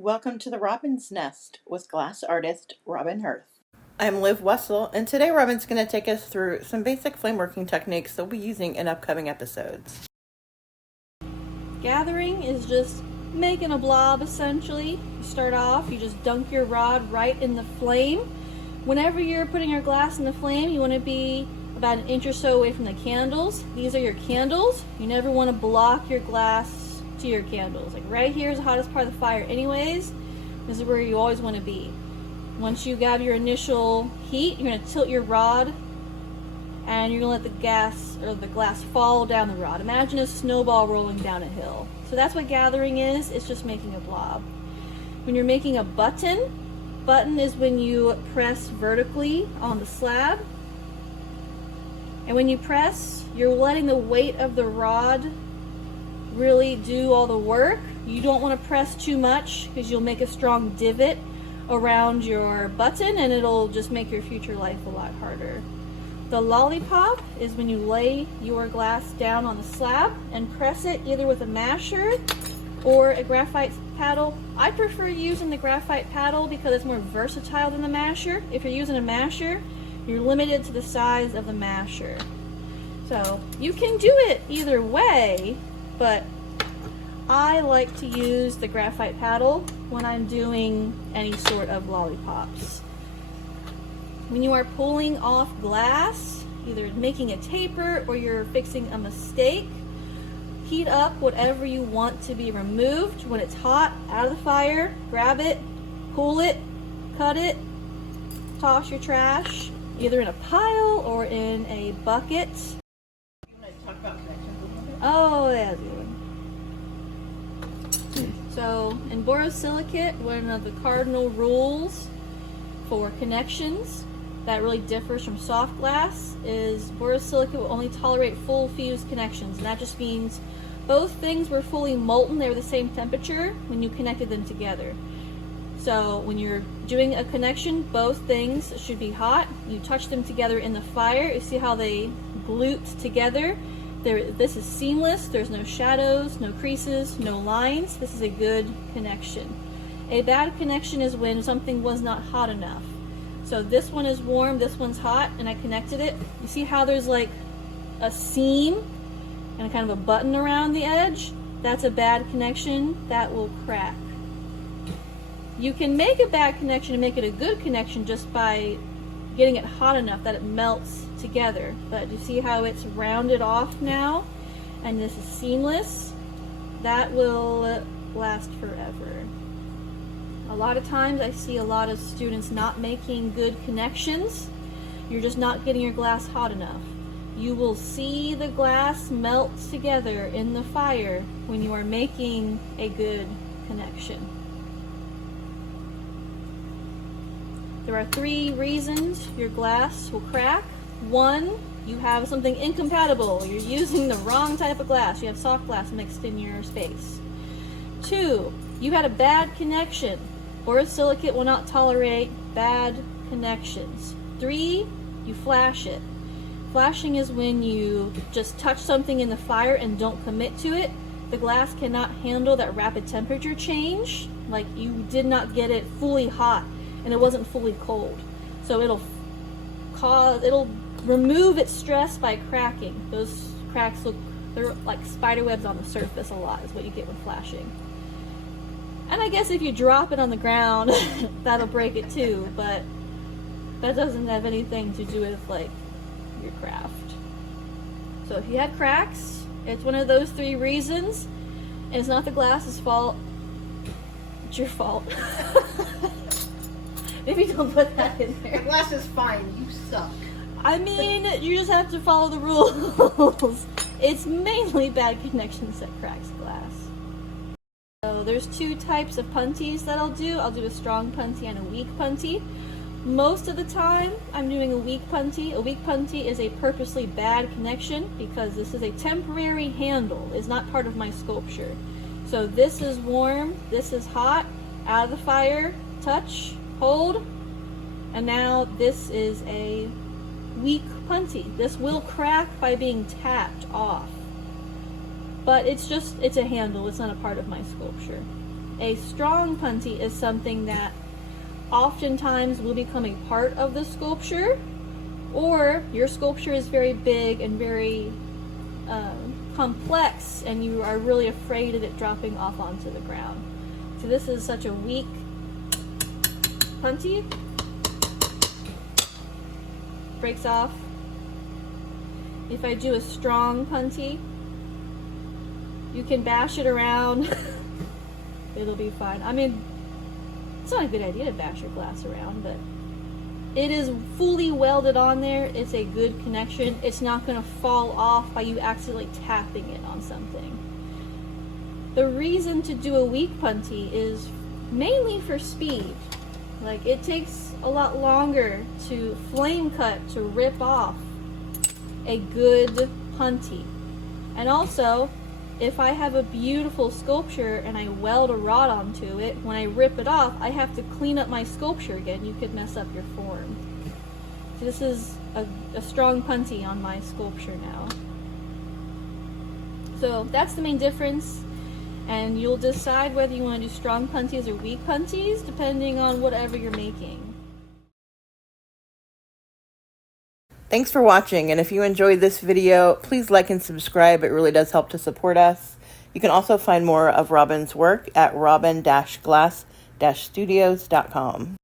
Welcome to the Robin's Nest with glass artist Robin Hoerth. I'm Liv Wessel, and today Robin's going to take us through some basic flame working techniques that we'll be using in upcoming episodes. Gathering is just making a blob essentially. You start off, you just dunk your rod right in the flame. Whenever you're putting your glass in the flame, you want to be about an inch or so away from the candles. These are your candles. You never want to block your glass to your candles. Like right here is the hottest part of the fire anyways. This is where you always want to be. Once you have your initial heat, you're going to tilt your rod and you're going to let the gas or the glass fall down the rod. Imagine a snowball rolling down a hill. So that's what gathering is. It's just making a blob. When you're making a button is when you press vertically on the slab. And when you press, you're letting the weight of the rod really do all the work. You don't want to press too much because you'll make a strong divot around your button and it'll just make your future life a lot harder. The lollipop is when you lay your glass down on the slab and press it either with a masher or a graphite paddle. I prefer using the graphite paddle because it's more versatile than the masher. If you're using a masher, you're limited to the size of the masher. So you can do it either way, but I like to use the graphite paddle when I'm doing any sort of lollipops. When you are pulling off glass, either making a taper or you're fixing a mistake, heat up whatever you want to be removed. When it's hot, out of the fire, grab it, pull it, cut it, toss your trash, either in a pile or in a bucket. You want to talk about connections a little bit? Oh, yeah, So in borosilicate, one of the cardinal rules for connections that really differs from soft glass is borosilicate will only tolerate full fused connections, and that just means both things were fully molten, they were the same temperature when you connected them together. So when you're doing a connection, both things should be hot. You touch them together in the fire, you see how they glute together. This is seamless, there's no shadows, no creases, no lines. This is a good connection. A bad connection is when something was not hot enough. So this one is warm, this one's hot, and I connected it. You see how there's like a seam and kind of a button around the edge? That's a bad connection, that will crack. You can make a bad connection and make it a good connection just by getting it hot enough that it melts together. But you see how it's rounded off now, and this is seamless? That will last forever. A lot of times I see a lot of students not making good connections. You're just not getting your glass hot enough. You will see the glass melt together in the fire when you are making a good connection. There are 3 reasons your glass will crack. 1, you have something incompatible. You're using the wrong type of glass. You have soft glass mixed in your space. 2, you had a bad connection. Borosilicate will not tolerate bad connections. 3, you flash it. Flashing is when you just touch something in the fire and don't commit to it. The glass cannot handle that rapid temperature change. Like you did not get it fully hot and it wasn't fully cold. So it'll remove its stress by cracking. Those cracks they're like spider webs on the surface a lot is what you get with flashing. And I guess if you drop it on the ground, that'll break it too, but that doesn't have anything to do with like your craft. So if you have cracks, it's one of those 3 reasons, and it's not the glass's fault, it's your fault. Maybe don't put that in there. The glass is fine, you suck. I mean, you just have to follow the rules. It's mainly bad connections that cracks glass. So there's 2 types of punties that I'll do. I'll do a strong punty and a weak punty. Most of the time, I'm doing a weak punty. A weak punty is a purposely bad connection because this is a temporary handle. It's not part of my sculpture. So this is warm, this is hot, out of the fire, touch, hold, and now this is a weak punty. This will crack by being tapped off. But it's a handle, it's not a part of my sculpture. A strong punty is something that oftentimes will become a part of the sculpture, or your sculpture is very big and very complex and you are really afraid of it dropping off onto the ground. So this is such a weak punty. Breaks off. If I do a strong punty, you can bash it around. It'll be fine. I mean, it's not a good idea to bash your glass around, but it is fully welded on there. It's a good connection. It's not going to fall off by you accidentally tapping it on something. The reason to do a weak punty is mainly for speed. Like, it takes a lot longer to flame cut, to rip off a good punty. And also, if I have a beautiful sculpture and I weld a rod onto it, when I rip it off, I have to clean up my sculpture again. You could mess up your form. So this is a strong punty on my sculpture now. So that's the main difference. And you'll decide whether you want to do strong punties or weak punties, depending on whatever you're making. Thanks for watching, and if you enjoyed this video, please like and subscribe. It really does help to support us. You can also find more of Robin's work at robin-glass-studios.com.